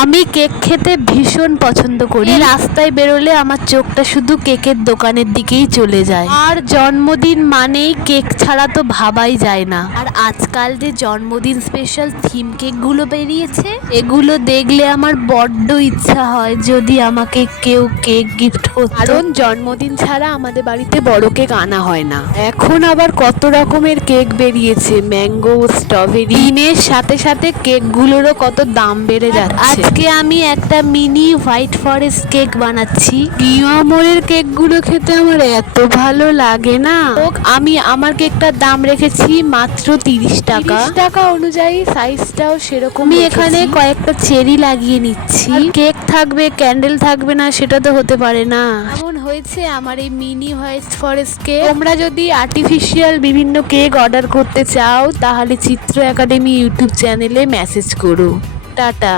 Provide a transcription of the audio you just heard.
আমি কেক খেতে ভীষণ পছন্দ করি। রাস্তায় বেরোলে আমার চোখটা শুধু কেকের দোকানের দিকেই চলে যায়। আর জন্মদিন মানেই কেক ছাড়া তো ভাবাই যায় না। আর আজকাল যে জন্মদিন স্পেশাল থিম কেকগুলো বেরিয়েছে, এগুলো দেখলে আমার বড্ড ইচ্ছা হয় যদি আমাকে কেউ কেক গিফট করত। কারণ জন্মদিন ছাড়া আমাদের বাড়িতে বড় কেক আনা হয় না। এখন আবার কত রকমের কেক বেরিয়েছে, ম্যাঙ্গো, স্ট্রবেরি। দিনের সাথে সাথে কেকগুলোরও কত দাম বেড়ে যাচ্ছে। আজকে আমি একটা মিনি হোয়াইট ফরেস্ট কেক বানাচ্ছি। নিউ আমলের কেকগুলো খেতে আমার এত ভালো লাগে না। আমি আমার কেকটার দাম রেখেছি মাত্র 30 টাকা। 30 টাকা অনুযায়ী সাইজটাও সেরকম। আমি এখানে কয়েকটা চেরি লাগিয়ে নিচ্ছি। কেক থাকবে, ক্যান্ডেল থাকবে না সেটা তো হতে পারে না। এমন হয়েছে আমার এই মিনি হোয়াইট ফরেস্ট কেক। তোমরা যদি আর্টিফিশিয়াল বিভিন্ন কেক অর্ডার করতে চাও তাহলে চিত্র একাডেমি ইউটিউব চ্যানেলে মেসেজ করো। টাটা।